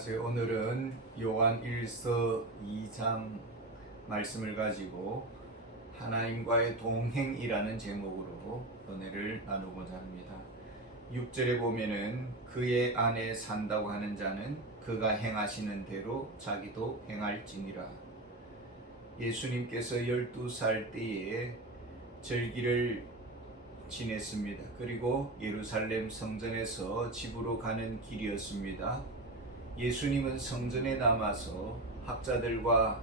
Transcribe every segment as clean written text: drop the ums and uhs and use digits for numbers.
안녕하세요. 오늘은 요한 1서 2장 말씀을 가지고 하나님과의 동행이라는 제목으로 은혜를 나누고자 합니다. 6절에 보면은 그의 안에 산다고 하는 자는 그가 행하시는 대로 자기도 행할지니라. 예수님께서 12살 때에 절기를 지냈습니다. 그리고 예루살렘 성전에서 집으로 가는 길이었습니다. 예수님은 성전에 남아서 학자들과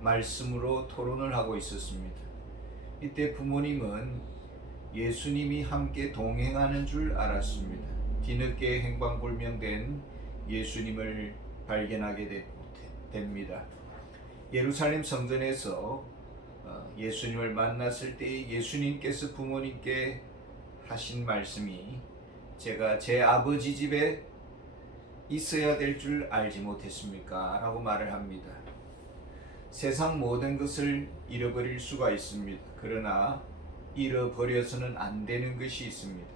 말씀으로 토론을 하고 있었습니다. 이때 부모님은 예수님이 함께 동행하는 줄 알았습니다. 뒤늦게 행방불명된 예수님을 발견하게 됩니다. 예루살렘 성전에서 예수님을 만났을 때 예수님께서 부모님께 하신 말씀이 제가 제 아버지 집에 있어야 될 줄 알지 못했습니까? 라고 말을 합니다. 세상 모든 것을 잃어버릴 수가 있습니다. 그러나 잃어버려서는 안 되는 것이 있습니다.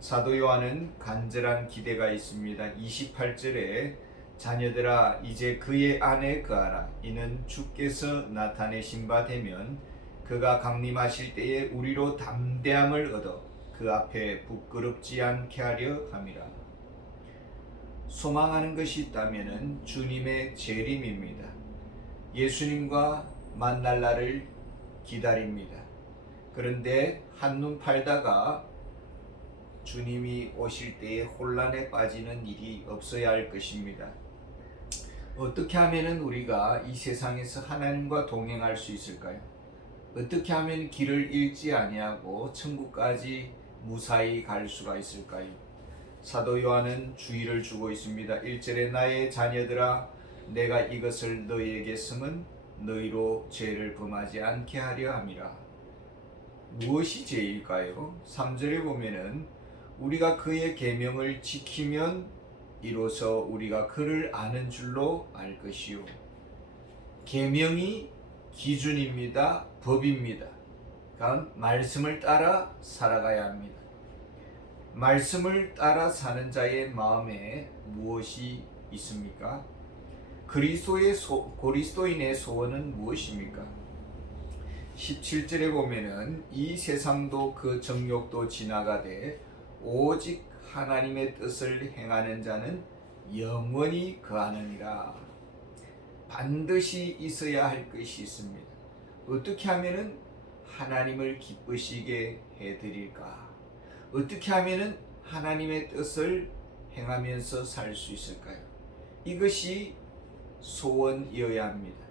사도 요한은 간절한 기대가 있습니다. 28절에 자녀들아 이제 그의 안에 거하라. 이는 주께서 나타내신 바 되면 그가 강림하실 때에 우리로 담대함을 얻어 그 앞에 부끄럽지 않게 하려 함이라. 소망하는 것이 있다면 주님의 재림입니다. 예수님과 만날 날을 기다립니다. 그런데 한눈 팔다가 주님이 오실 때에 혼란에 빠지는 일이 없어야 할 것입니다. 어떻게 하면 우리가 이 세상에서 하나님과 동행할 수 있을까요? 어떻게 하면 길을 잃지 아니하고 천국까지 무사히 갈 수가 있을까요? 사도 요한은 주의를 주고 있습니다. 1절에 나의 자녀들아 내가 이것을 너희에게 쓰면 너희로 죄를 범하지 않게 하려 함이라. 무엇이 죄일까요? 3절에 보면은 우리가 그의 계명을 지키면 이로써 우리가 그를 아는 줄로 알 것이요. 계명이 기준입니다. 법입니다. 그러니까 말씀을 따라 살아가야 합니다. 말씀을 따라 사는 자의 마음에 무엇이 있습니까? 그리스도인의 소원은 무엇입니까? 17절에 보면은 이 세상도 그 정욕도 지나가되 오직 하나님의 뜻을 행하는 자는 영원히 거하느니라. 반드시 있어야 할 것이 있습니다. 어떻게 하면은 하나님을 기쁘시게 해드릴까? 어떻게 하면은 하나님의 뜻을 행하면서 살 수 있을까요? 이것이 소원이어야 합니다.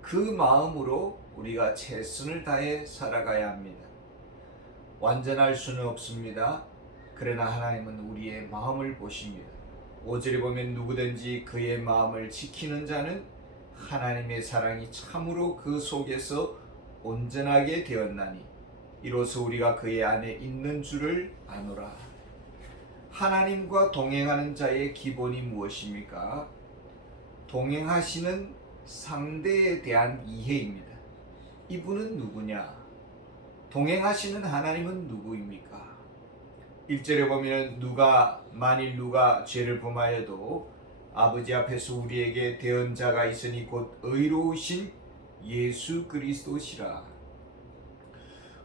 그 마음으로 우리가 최선을 다해 살아가야 합니다. 완전할 수는 없습니다. 그러나 하나님은 우리의 마음을 보십니다. 5절에 보면 누구든지 그의 마음을 지키는 자는 하나님의 사랑이 참으로 그 속에서 온전하게 되었나니 이로써 우리가 그의 안에 있는 줄을 아노라. 하나님과 동행하는 자의 기본이 무엇입니까? 동행하시는 상대에 대한 이해입니다. 이분은 누구냐? 동행하시는 하나님은 누구입니까? 1절에 보면 만일 누가 죄를 범하여도 아버지 앞에서 우리에게 대언자가 있으니 곧 의로우신 예수 그리스도시라.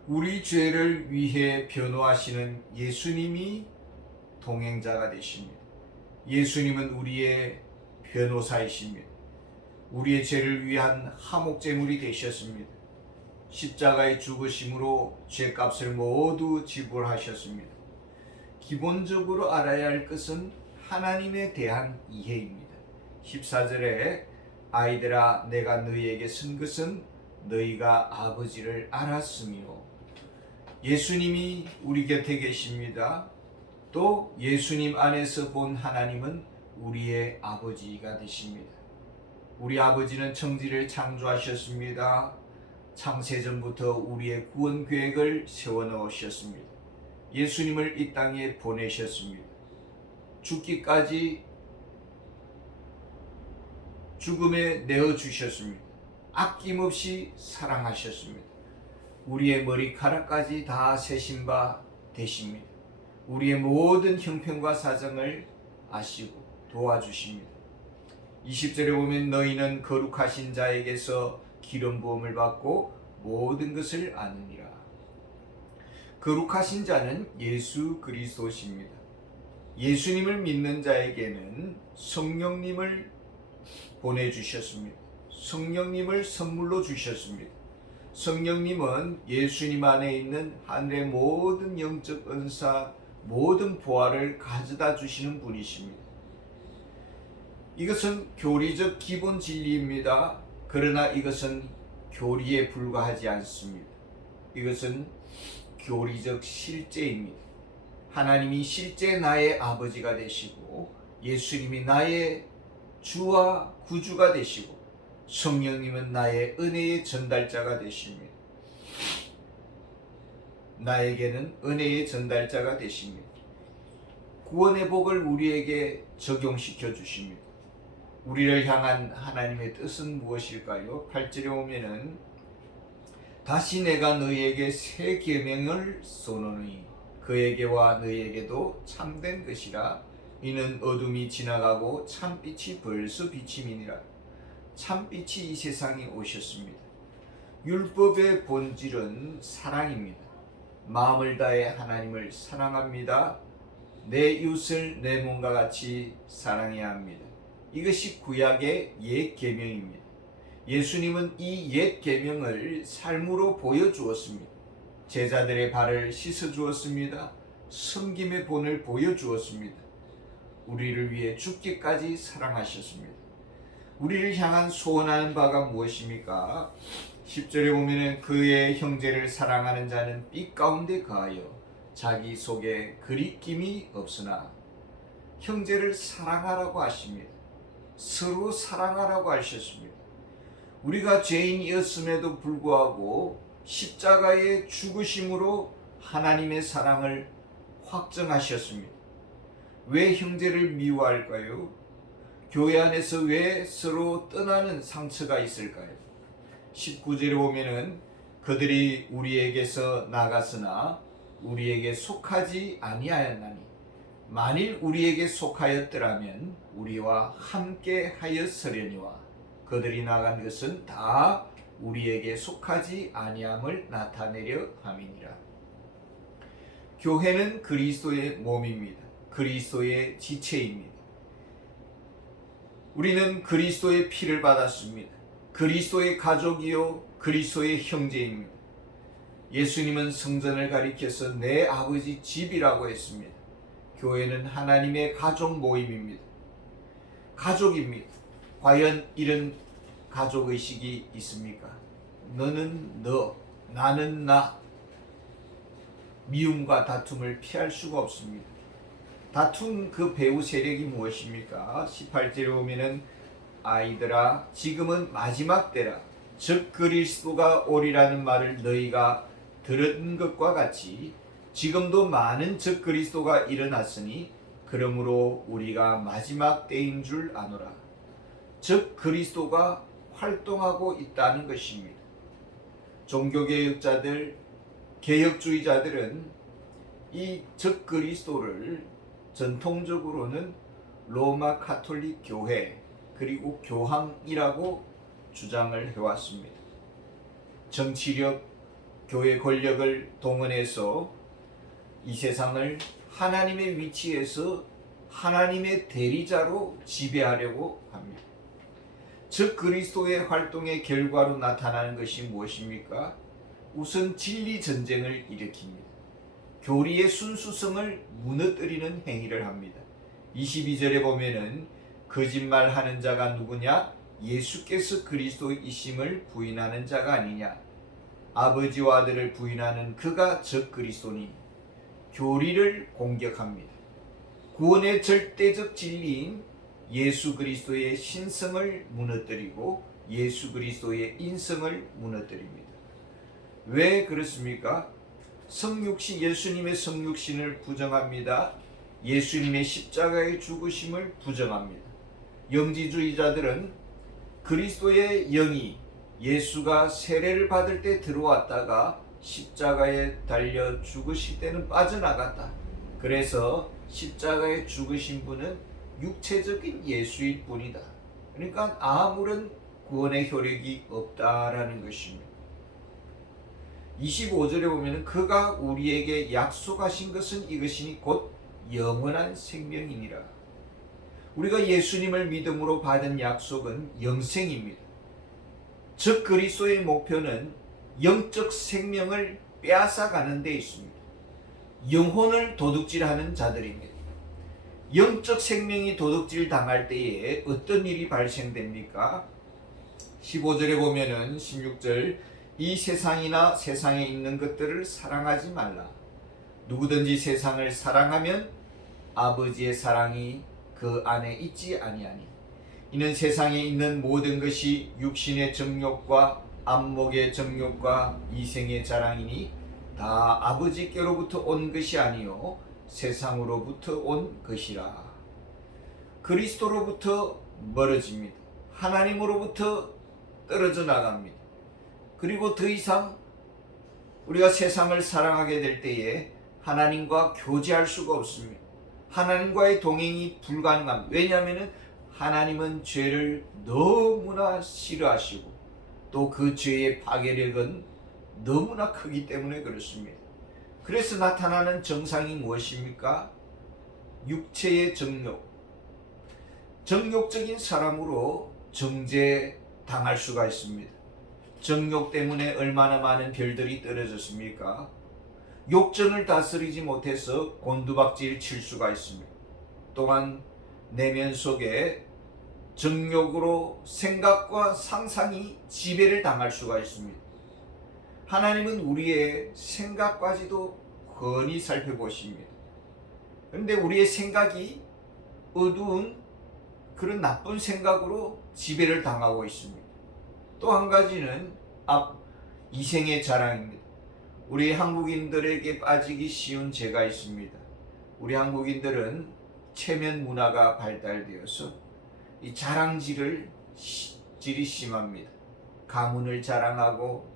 우리 죄를 위해 변호하시는 예수님이 동행자가 되십니다. 예수님은 우리의 변호사이십니다. 우리의 죄를 위한 화목제물이 되셨습니다. 십자가의 죽으심으로 죄값을 모두 지불하셨습니다. 기본적으로 알아야 할 것은 하나님에 대한 이해입니다. 14절에 아이들아 내가 너희에게 쓴 것은 너희가 아버지를 알았으며 예수님이 우리 곁에 계십니다. 또 예수님 안에서 본 하나님은 우리의 아버지가 되십니다. 우리 아버지는 천지를 창조하셨습니다. 창세전부터 우리의 구원 계획을 세워놓으셨습니다. 예수님을 이 땅에 보내셨습니다. 죽기까지 죽음에 내어주셨습니다. 아낌없이 사랑하셨습니다. 우리의 머리카락까지 다 세신 바 되십니다. 우리의 모든 형편과 사정을 아시고 도와주십니다. 20절에 보면 너희는 거룩하신 자에게서 기름 부음을 받고 모든 것을 아느니라. 거룩하신 자는 예수 그리스도십니다. 예수님을 믿는 자에게는 성령님을 보내주셨습니다. 성령님을 선물로 주셨습니다. 성령님은 예수님 안에 있는 하늘의 모든 영적 은사, 모든 보화를 가져다 주시는 분이십니다. 이것은 교리적 기본 진리입니다. 그러나 이것은 교리에 불과하지 않습니다. 이것은 교리적 실제입니다. 하나님이 실제 나의 아버지가 되시고 예수님이 나의 주와 구주가 되시고 성령님은 나의 은혜의 전달자가 되십니다. 나에게는 은혜의 전달자가 되십니다. 구원의 복을 우리에게 적용시켜 주십니다. 우리를 향한 하나님의 뜻은 무엇일까요? 8절에 오면은 다시 내가 너희에게 새 계명을 쏘노니 그에게와 너희에게도 참된 것이라. 이는 어둠이 지나가고 참빛이 벌써 비침이니라. 참빛이 이 세상에 오셨습니다. 율법의 본질은 사랑입니다. 마음을 다해 하나님을 사랑합니다. 내 이웃을 내 몸과 같이 사랑해야 합니다. 이것이 구약의 옛 계명입니다. 예수님은 이 옛 계명을 삶으로 보여주었습니다. 제자들의 발을 씻어 주었습니다. 섬김의 본을 보여주었습니다. 우리를 위해 죽기까지 사랑하셨습니다. 우리를 향한 소원하는 바가 무엇입니까? 10절에 보면 그의 형제를 사랑하는 자는 빛 가운데 거하여 자기 속에 그리낌이 없으나. 형제를 사랑하라고 하십니다. 서로 사랑하라고 하셨습니다. 우리가 죄인이었음에도 불구하고 십자가의 죽으심으로 하나님의 사랑을 확정하셨습니다. 왜 형제를 미워할까요? 교회 안에서 왜 서로 떠나는 상처가 있을까요? 19절에 보면은 그들이 우리에게서 나갔으나 우리에게 속하지 아니하였나니 만일 우리에게 속하였더라면 우리와 함께 하였으려니와 그들이 나간 것은 다 우리에게 속하지 아니함을 나타내려 함이니라. 교회는 그리스도의 몸입니다. 그리스도의 지체입니다. 우리는 그리스도의 피를 받았습니다. 그리스도의 가족이요 그리스도의 형제입니다. 예수님은 성전을 가리켜서 내 아버지 집이라고 했습니다. 교회는 하나님의 가족 모임입니다. 가족입니다. 과연 이런 가족의식이 있습니까? 너는 너, 나는 나. 미움과 다툼을 피할 수가 없습니다. 다툰 그 배후 세력이 무엇입니까? 18절에 보면은 아이들아 지금은 마지막 때라. 즉 그리스도가 오리라는 말을 너희가 들은 것과 같이 지금도 많은 즉 그리스도가 일어났으니 그러므로 우리가 마지막 때인 줄 아노라. 즉 그리스도가 활동하고 있다는 것입니다. 종교개혁자들, 개혁주의자들은 이 즉 그리스도를 전통적으로는 로마 가톨릭 교회 그리고 교황이라고 주장을 해왔습니다. 정치력, 교회 권력을 동원해서 이 세상을 하나님의 위치에서 하나님의 대리자로 지배하려고 합니다. 즉 그리스도의 활동의 결과로 나타나는 것이 무엇입니까? 우선 진리 전쟁을 일으킵니다. 교리의 순수성을 무너뜨리는 행위를 합니다. 22절에 보면은 거짓말하는 자가 누구냐? 예수께서 그리스도이심을 부인하는 자가 아니냐? 아버지와 아들을 부인하는 그가 즉 그리스도니. 교리를 공격합니다. 구원의 절대적 진리인 예수 그리스도의 신성을 무너뜨리고 예수 그리스도의 인성을 무너뜨립니다. 왜 그렇습니까? 성육신, 예수님의 성육신을 부정합니다. 예수님의 십자가의 죽으심을 부정합니다. 영지주의자들은 그리스도의 영이 예수가 세례를 받을 때 들어왔다가 십자가에 달려 죽으실 때는 빠져나갔다. 그래서 십자가에 죽으신 분은 육체적인 예수일 뿐이다. 그러니까 아무런 구원의 효력이 없다라는 것입니다. 25절에 보면 그가 우리에게 약속하신 것은 이것이니 곧 영원한 생명이니라. 우리가 예수님을 믿음으로 받은 약속은 영생입니다. 즉 그리스도의 목표는 영적 생명을 빼앗아가는 데 있습니다. 영혼을 도둑질하는 자들입니다. 영적 생명이 도둑질 당할 때에 어떤 일이 발생됩니까? 15절에 보면은 16절 이 세상이나 세상에 있는 것들을 사랑하지 말라. 누구든지 세상을 사랑하면 아버지의 사랑이 그 안에 있지 아니하니. 이는 세상에 있는 모든 것이 육신의 정욕과 안목의 정욕과 이생의 자랑이니 다 아버지께로부터 온 것이 아니요 세상으로부터 온 것이라. 그리스도로부터 멀어집니다. 하나님으로부터 떨어져 나갑니다. 그리고 더 이상 우리가 세상을 사랑하게 될 때에 하나님과 교제할 수가 없습니다. 하나님과의 동행이 불가능합니다. 왜냐하면 하나님은 죄를 너무나 싫어하시고 또 그 죄의 파괴력은 너무나 크기 때문에 그렇습니다. 그래서 나타나는 정상이 무엇입니까? 육체의 정욕. 정욕적인 사람으로 정죄당할 수가 있습니다. 정욕 때문에 얼마나 많은 별들이 떨어졌습니까? 욕정을 다스리지 못해서 곤두박질 칠 수가 있습니다. 또한 내면 속에 정욕으로 생각과 상상이 지배를 당할 수가 있습니다. 하나님은 우리의 생각까지도 훤히 살펴보십니다. 그런데 우리의 생각이 어두운 그런 나쁜 생각으로 지배를 당하고 있습니다. 또 한 가지는 이생의 자랑입니다. 우리 한국인들에게 빠지기 쉬운 죄가 있습니다. 우리 한국인들은 체면 문화가 발달되어서 이 자랑질이 심합니다. 가문을 자랑하고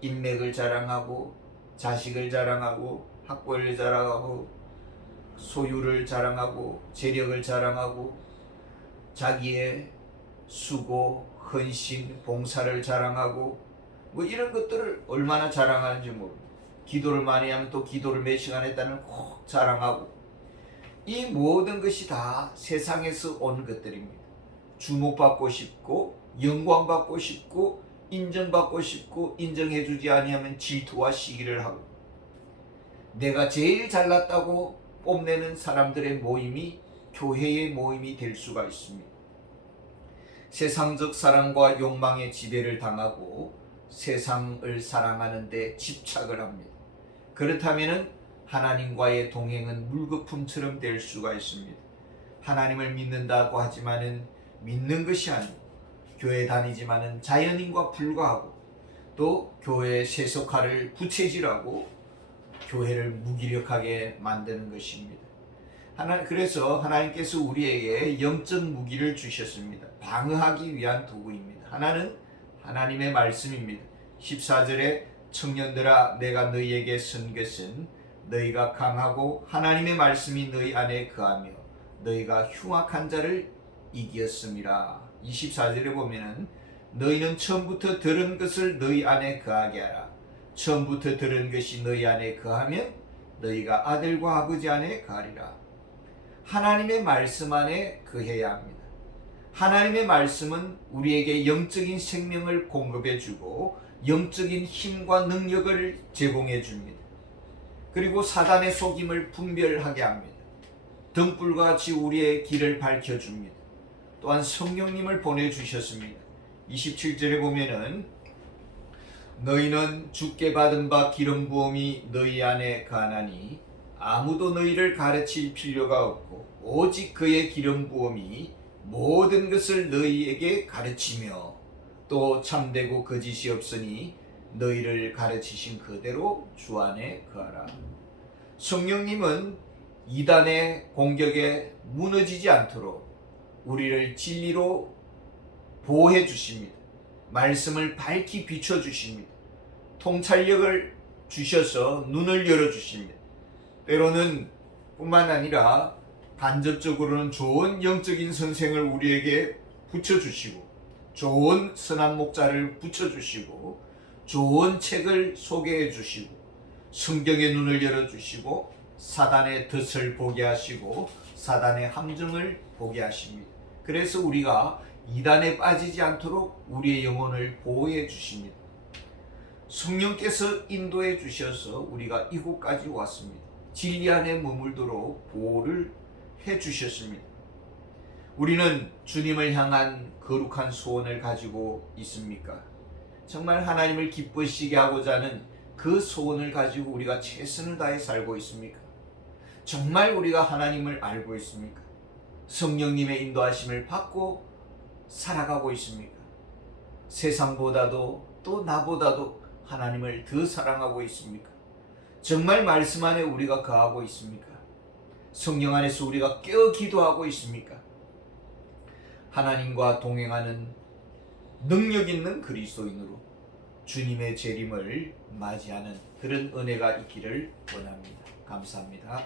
인맥을 자랑하고 자식을 자랑하고 학벌을 자랑하고 소유를 자랑하고 재력을 자랑하고 자기의 수고, 헌신, 봉사를 자랑하고 뭐 이런 것들을 얼마나 자랑하는지 모릅니다. 기도를 많이 하면 또 기도를 몇 시간 했다는 꼭 자랑하고 이 모든 것이 다 세상에서 온 것들입니다. 주목받고 싶고 영광받고 싶고 인정받고 싶고 인정해주지 아니하면 질투와 시기를 하고 내가 제일 잘났다고 뽐내는 사람들의 모임이 교회의 모임이 될 수가 있습니다. 세상적 사랑과 욕망의 지배를 당하고 세상을 사랑하는 데 집착을 합니다. 그렇다면 하나님과의 동행은 물거품처럼 될 수가 있습니다. 하나님을 믿는다고 하지만은 믿는 것이 아니고 교회 다니지만은 자연인과 불과하고 또 교회의 세속화를 부채질하고 교회를 무기력하게 만드는 것입니다. 그래서 하나님께서 우리에게 영적 무기를 주셨습니다. 방어하기 위한 도구입니다. 하나는 하나님의 말씀입니다. 14절에 청년들아 내가 너희에게 쓴 것은 너희가 강하고 하나님의 말씀이 너희 안에 거하며 너희가 흉악한 자를 이기었음이라. 24절에 보면은 너희는 처음부터 들은 것을 너희 안에 거하게 하라. 처음부터 들은 것이 너희 안에 거하면 너희가 아들과 아버지 안에 거하리라. 하나님의 말씀 안에 거해야 합니다. 하나님의 말씀은 우리에게 영적인 생명을 공급해 주고 영적인 힘과 능력을 제공해 줍니다. 그리고 사단의 속임을 분별하게 합니다. 등불과 같이 우리의 길을 밝혀줍니다. 또한 성령님을 보내주셨습니다. 27절에 보면은 너희는 주께 받은 바 기름 부음이 너희 안에 거하나니 아무도 너희를 가르칠 필요가 없고 오직 그의 기름 부음이 모든 것을 너희에게 가르치며 또 참되고 거짓이 없으니 너희를 가르치신 그대로 주 안에 거하라. 성령님은 이단의 공격에 무너지지 않도록 우리를 진리로 보호해 주십니다. 말씀을 밝히 비춰 주십니다. 통찰력을 주셔서 눈을 열어 주십니다. 때로는 뿐만 아니라 간접적으로는 좋은 영적인 선생을 우리에게 붙여주시고 좋은 선한 목자를 붙여주시고 좋은 책을 소개해 주시고 성경의 눈을 열어주시고 사단의 덫을 보게 하시고 사단의 함정을 보게 하십니다. 그래서 우리가 이단에 빠지지 않도록 우리의 영혼을 보호해 주십니다. 성령께서 인도해 주셔서 우리가 이곳까지 왔습니다. 진리 안에 머물도록 보호를 해 주셨습니다. 우리는 주님을 향한 거룩한 소원을 가지고 있습니까? 정말 하나님을 기쁘시게 하고자 하는 그 소원을 가지고 우리가 최선을 다해 살고 있습니까? 정말 우리가 하나님을 알고 있습니까? 성령님의 인도하심을 받고 살아가고 있습니까? 세상보다도 또 나보다도 하나님을 더 사랑하고 있습니까? 정말 말씀 안에 우리가 거하고 있습니까? 성령 안에서 우리가 깨어 기도하고 있습니까? 하나님과 동행하는 능력 있는 그리스도인으로 주님의 재림을 맞이하는 그런 은혜가 있기를 원합니다. 감사합니다.